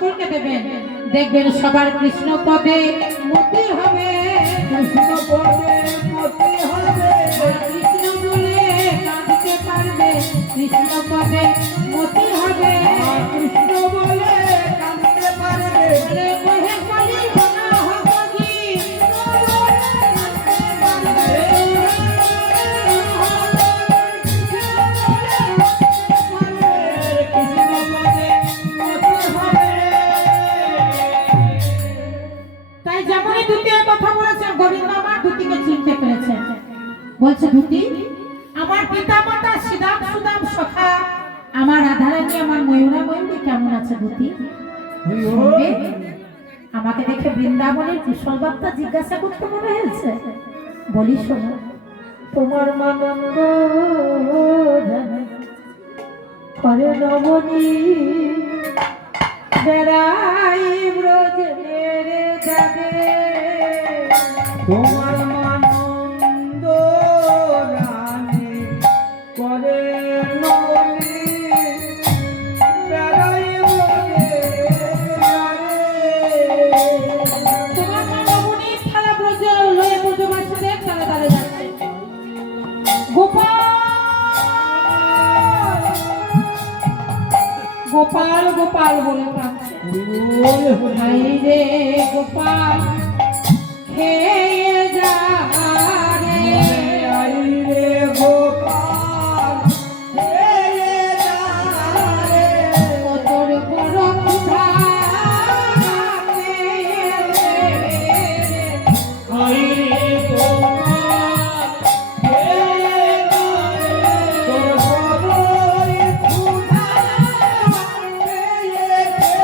সকলকে দেবেন, দেখবেন সবার কৃষ্ণ পদে মতি হবে, কৃষ্ণ পদে মতি হবে, কৃষ্ণ বলে কাঁদতে পারবে, কৃষ্ণ পদে মতি হবে, কৃষ্ণ বলে কাঁদতে পারবে, বলে ওহে কালী বনা হবি, তাই যেমনই দ্বিতীয় কথা বলেছেন, গোবিন্দ আমার দুটিকে চিনতে পেরেছেন। বলছে দুটি আমার পিতা মাতা সিদাম সুদাম সখা আমার রাধারানী আমার ময়ূরা ময়ূরী কেমন আছে দুটি? শুনবে? আমাকে দেখে বৃন্দাবনের কুশল বার্তা জিজ্ঞাসা করতে মনে হয়েছে। বলি শোনো, তোমার মানন্দ জানে করে নবনী বেড়াই ব্রজের যাবে, তোমার মানন্দ রানী করে নবনী বেড়াই বলে তোমার মা নবনী থালা ব্রজ লয়ে ব্রজবাসীদের তালে তালে যাচ্ছে। গোপাল গোপাল গোপাল বলে কাঁদছে। হাই রে গোপাল খেয়ে যা রে, আই রে গোপাল রে রে ও তোর বড় ক্ষুধা পেয়েছে রে। আই রে গোপাল রে তোর বড়ই ক্ষুধা পেয়েছে,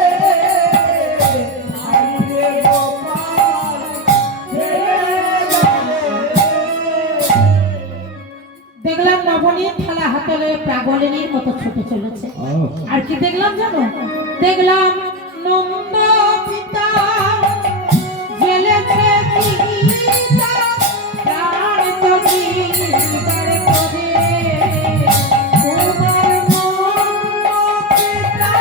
আই রে গোপাল রে দেখলাম নবনীর থালা হাতে লয়ে প্রাগলিনীর মতো ছুটে চলেছে। আর কি দেখলাম জানো? দেখলাম নন্দ পিতা জেলেছে গীতা, প্রাণ তো গীতার কবে, তোমার নন্দ পিতা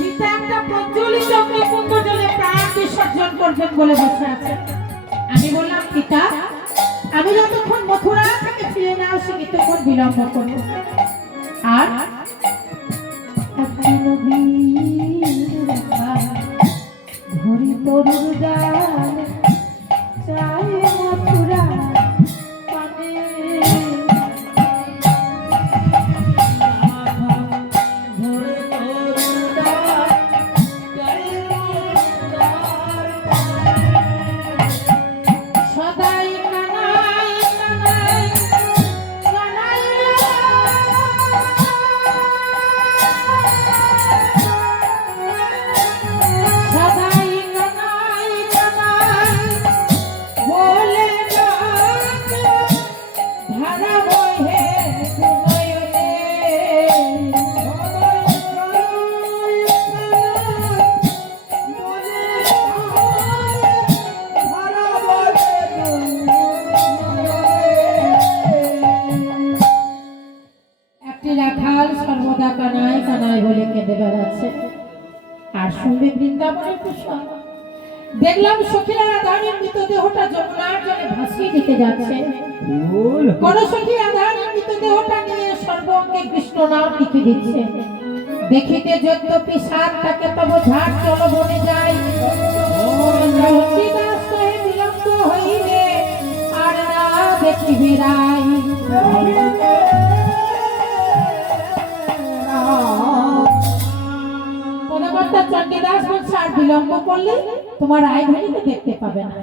পিতা একটা প্রজ্বলিত অগ্নিকুণ্ড জলে প্রাণ বিসর্জন করবেন বলে বসে আছে। আমি বললাম পিতা, আমি যতক্ষণ মথুরা থেকে ফিরে না আসি ততক্ষণ বিলম্ব করব। আর ধরি তরুর ডাল চাই মথুরা পানে, সদাই কানাই কানাই কানাই সদাই কানাই কানাই বলে ডাকে ধারা বহে নয়নে, একটি রাখাল সর্বদা কানাই কানাই বলে কেঁদে বেড়াচ্ছে। আর শুনবে বৃন্দাবনের কুশল। দেখলাম সখীরা রাধারানীর মৃতদেহটা যমুনার জলে ভাসিয়ে দিতে যাচ্ছে। কোন সখী রাধারানীর মৃতদেহটা নিয়ে সর্বঙ্গে কৃষ্ণ নাম লিখে দিচ্ছে। দেখিতে যদ্যপি সাত তাকে তব ঝাড় চল বনে যায়, তুলসীদাস কহে বিলম্ব হইলে আর না দেখিবে রাই। পদকর্তা চণ্ডীদাস বলছে আর বিলম্ব করলে তোমার রায়ধানীকে দেখতে পাবে না।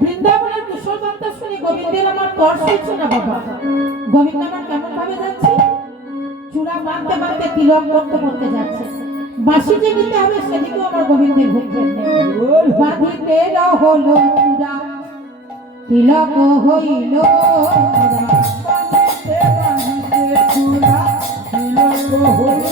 বৃন্দাবনের কুশল বার্তা শুনে গোবিন্দের আমার তর সইছে না বাবা। গোবিন্দ আমার কেমন ভাবে যাচ্ছে, চূড়া বাঁধতে বাঁধতে তিলক করতে করতে যাচ্ছে। বাঁশি যে নিতে হবে সেদিকেও আমার গোবিন্দের ভুল বাঁধিতে হলো চূড়া তিলক হইল চূড়া তিলক হইল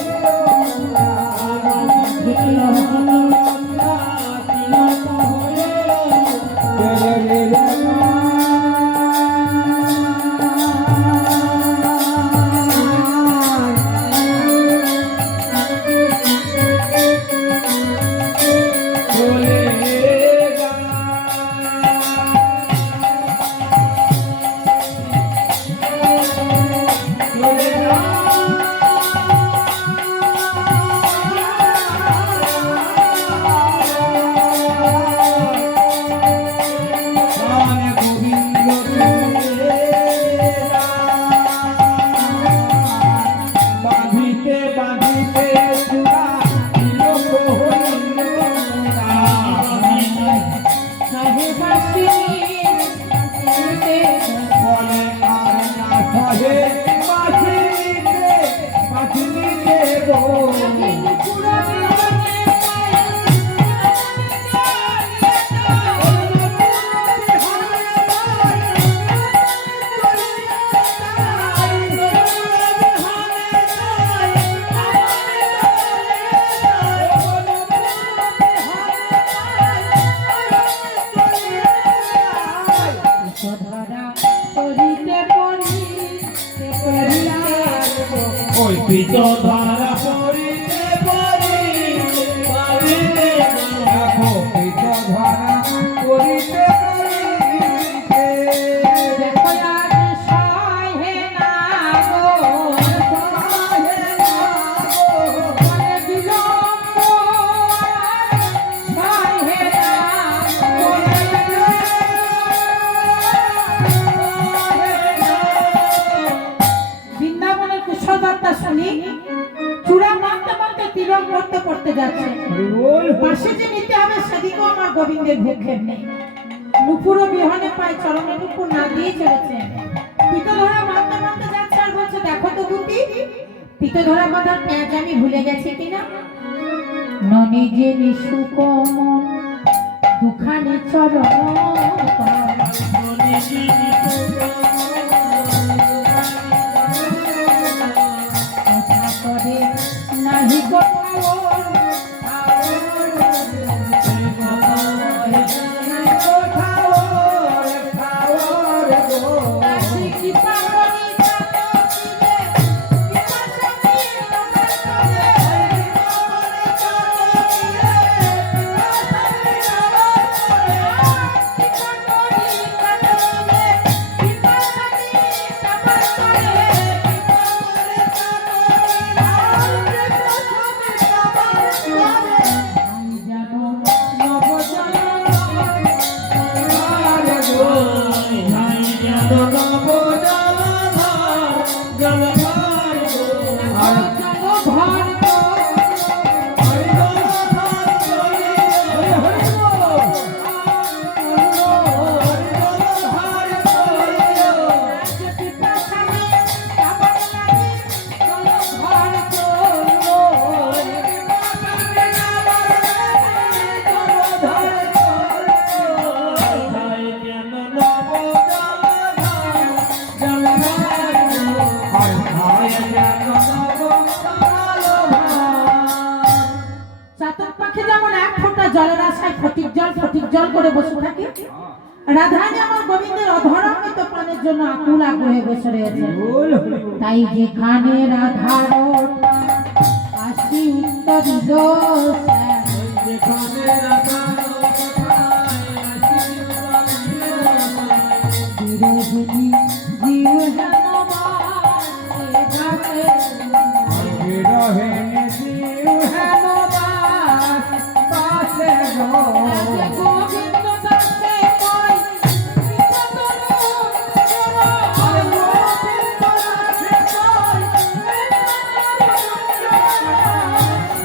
ধরা করিতে পড়িতে পড়িতে ওই পিত ধারা পড়িতে পড়িতে পারিতে দেখো পিত ধারা পড়িতে পড়িতে দেখো আজ সহে না গো সহে না গো। মনে বিলম্ব সহে না বৃন্দাবনের কুশলবার্তা শুনি চূড়া মারতে মারতে তিলক পড়তে পড়তে যাচ্ছে পাশে যে নিতে হবে সেদিকেও আমার গোবিন্দের ভূক্ষেপ নেই নুপুরও বিহনে পায় চরণে নুপুর না দিয়ে চলেছে পিতধরা মারতে মারতে যাচ্ছে আর বলছে দেখো তো গুতি পিতধরা বাঁধার প্যাঁচ আমি ভুলে গেছি কিনা ননি যে নিশুকমন দুখানি চরণ কথা করে নাহি কোথাও কাশী কি পাবনি চাকরিতে বিপাশামি আমার করে চাতক পাখি যেমন এক ফোঁটা জলের আশায় ফটিক জল করে বসে থাকে রাধারানী আমার গোবিন্দের অধরামৃত পানের জন্য আকুল আগ্রহে বসে রয়েছে তাই যেখানে রাধার আসি উত্তর দোষ বিরোধিনী জীব জানবাসে যাকে গোবিন্দ দাসে কই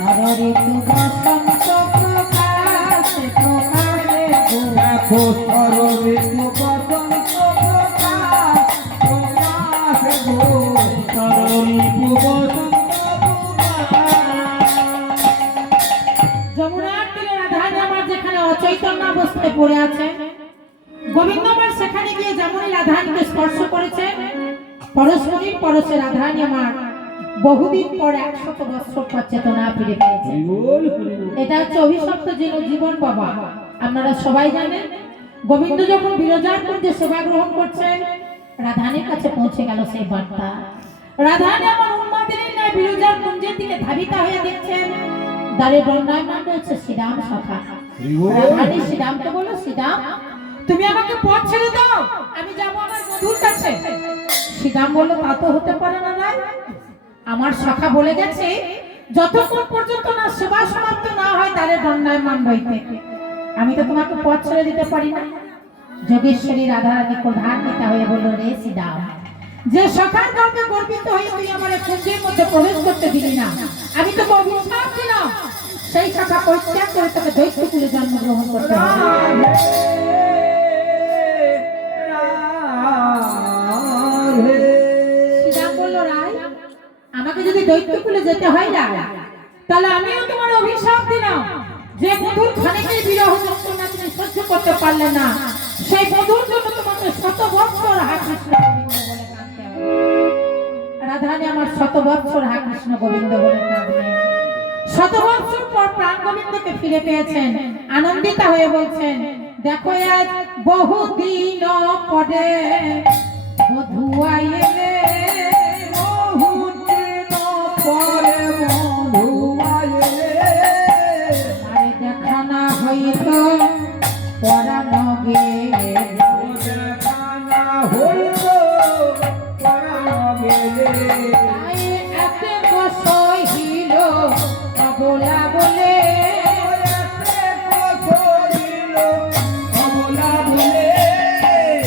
হরে তু বসন্ত প্রকাশে প্রকাশে দেখো সর্বিত বসন্ত প্রকাশ প্রকাশ গো সর্বিত বসন্ত যমুনার তীরে রাধারানী আমার যেখানে অচৈতন্য অবস্থায় পড়ে আছে গোবিন্দ আমার সেখানে গিয়ে যেমনই রাধারানীকে স্পর্শ করেছে পরস্পরই পরশে রাধারানী আমার বহুদিন পর 100 বছর পর চেতনা ফিরে পেয়েছে এটা হচ্ছে অভিশপ্ত জীবন বাবা আপনারা সবাই জানেন গোবিন্দ যখন বিরজার কুঞ্জে সেবা গ্রহণ করছেন রাধারানীর কাছে পৌঁছে গেল সেই বার্তা রাধারানী আমার উন্মাদিনীর ন্যায় বিরজার কুঞ্জের দিকে ধাবিতা হয়ে দেখছেন দ্বারে দণ্ডায়মান রয়েছে শ্রীরাম সখা রাধারানী শ্রীরামকে বলল শ্রীরাম তুমি আমাকে পথ ছেড়ে দাও আমি যাবো আমার বন্ধুর কাছে শ্রীরাম বলল তা তো হতে পারে না নাই আমার সখা বলে গেছে যতক্ষণ পর্যন্ত না সেবা সমাপ্ত না হয় দ্বারে দণ্ডায়মান রইতে আমি তো তোমাকে পথ ছেড়ে দিতে পারি না যোগেশ্বরী রাধারানী প্রধান পিতা হয়ে বলল রে শ্রীরাম যে সখার গর্বে গর্বিত হয়ে তুই আমার কুঞ্জের মধ্যে প্রবেশ করতে দিলি না আমি তোকে অভিশাপ দিলাম সেই সখা পরিত্যাগ করে তোকে দৈত্যকুলে জন্মগ্রহণ করতে হবে শ্রীরাম বলল রায় আমাকে যদি দৈত্যকুলে যেতে হয় না তাহলে আমিও তোমার অভিশাপ দিলাম যে বধূর ক্ষণিকের বিরহ যন্ত্রণা তুমি সহ্য করতে পারলে না সেই বধূর জন্য তোমাকে 100 বছর হা কৃষ্ণ গোবিন্দ বলে কাঁদতে হবে রাধারানী আমার 100 বছর হা কৃষ্ণ গোবিন্দ বলে কাঁদলেন 100 বছর পর প্রাণ গোবিন্দকে ফিরে পেয়েছেন আনন্দিতা হয়ে বলছেন দেখো আজ বহুদিন পরে বধূ আইলে বহুদিন পরে বন্ধু আইলে আরে দেখা না হইত পরানো গে দেখানা হইল পরানো গেলে তাই এতে বসই হিল অবলা বলে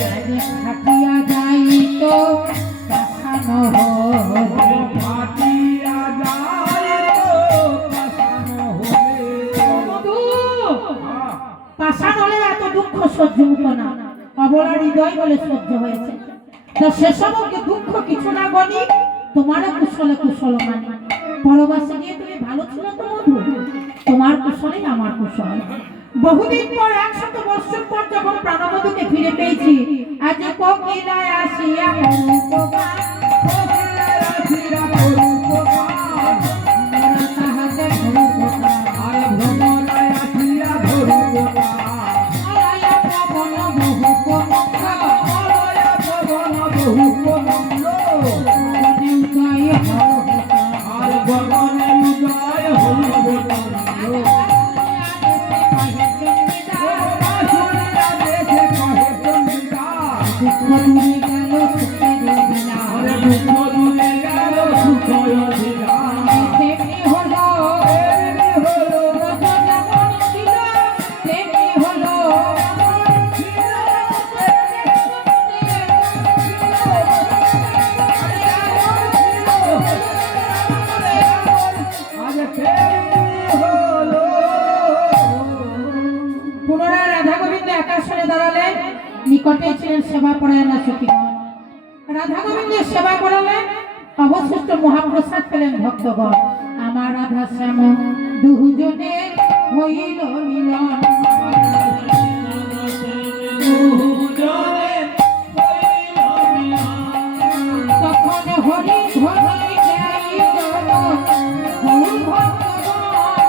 আরে খাটিয়া যাইত দেখানো হলে বধূ পাষাণ হলে এত দুঃখ সহ্য হতো না অবলা হৃদয় বলে সহ্য হয়েছে তো সেসব দুঃখ কিছু না গনি তোমারও কুশলে কুশল মানে পরবাসে গিয়ে তুমি ভালো ছিল তো বন্ধু তোমার কুশলেই আমার কুশল বহুদিন পর 100 বছর পর যখন প্রাণবধূকে ফিরে পেয়েছি আজ কোকিলায় আসিয়া মরুকবা আমরা তাহাকে মরুকবা আলায়া পবন বহু পমঙ্গ মনে উদয় তেমনি হলো যেমন ছিল তেমনি হলো পুনরায় রাধা গোবিন্দ একাশনে দাঁড়ালেন নিকটে ছিলেন সেবা পরায়ণা সখীগণ রাধা গোবিন্দের সেবা করালেন অবশিষ্ট মহাপ্রসাদ পেলেন ভক্তগণ আমার রাধা শ্যাম দুজনে হইল মিলন তখন হরি হরি যাই গণ গুরু ভক্তগণ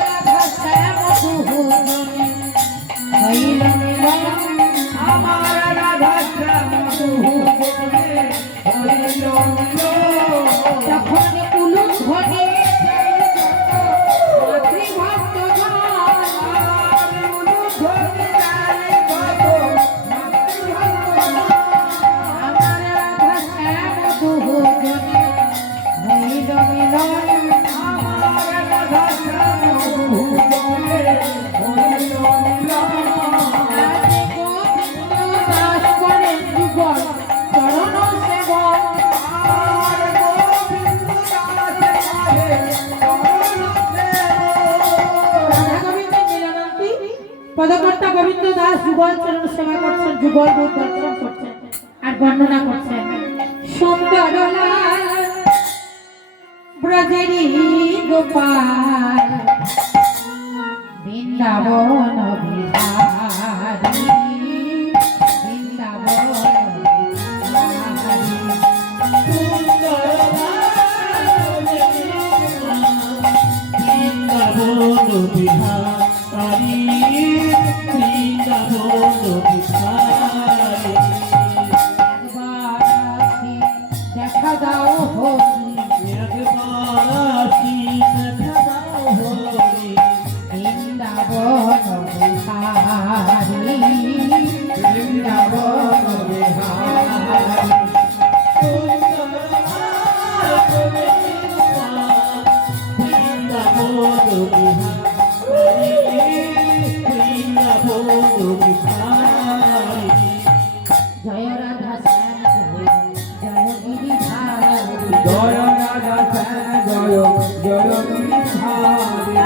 রাধা শ্যাম দুজনে হইল মিলন তখন কুলুক ঘটে আমার রাধা শ্যাম দুজনে হইল মিলন আজে গোবিন্দ দাস করেন যুগল চরণ সেবন রাধা গোবিন্দ মিলনান্তি পদকর্তা গোবিন্দ দাস যুগল চরণ সেবা করছেন যুগল বোধ দর্শন করছেন আর বর্ণনা করছেন সুন্দর ব্রজেরি গোপাল বৃন্দাবন বিহারী বৃন্দাবন বিহারী একবার আসি দেখা দাও হরি বৃন্দাবন বিহারী বৃন্দাবন বিহারী জয় রাধা শ্যাম জয় গিরিধারী জয় রাধা শ্যাম জয় জয় গিরিধারী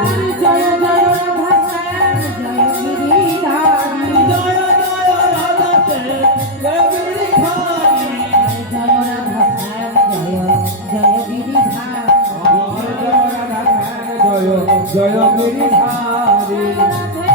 জয় জয় রাধা শ্যাম জয় গিরিধারী জয় রাধা শ্যাম জয় গিরিধারী জয় রাধা শ্যাম জয় জয় গিরিধারী জয় রাধা শ্যাম জয় জয় গিরিধারী রাধে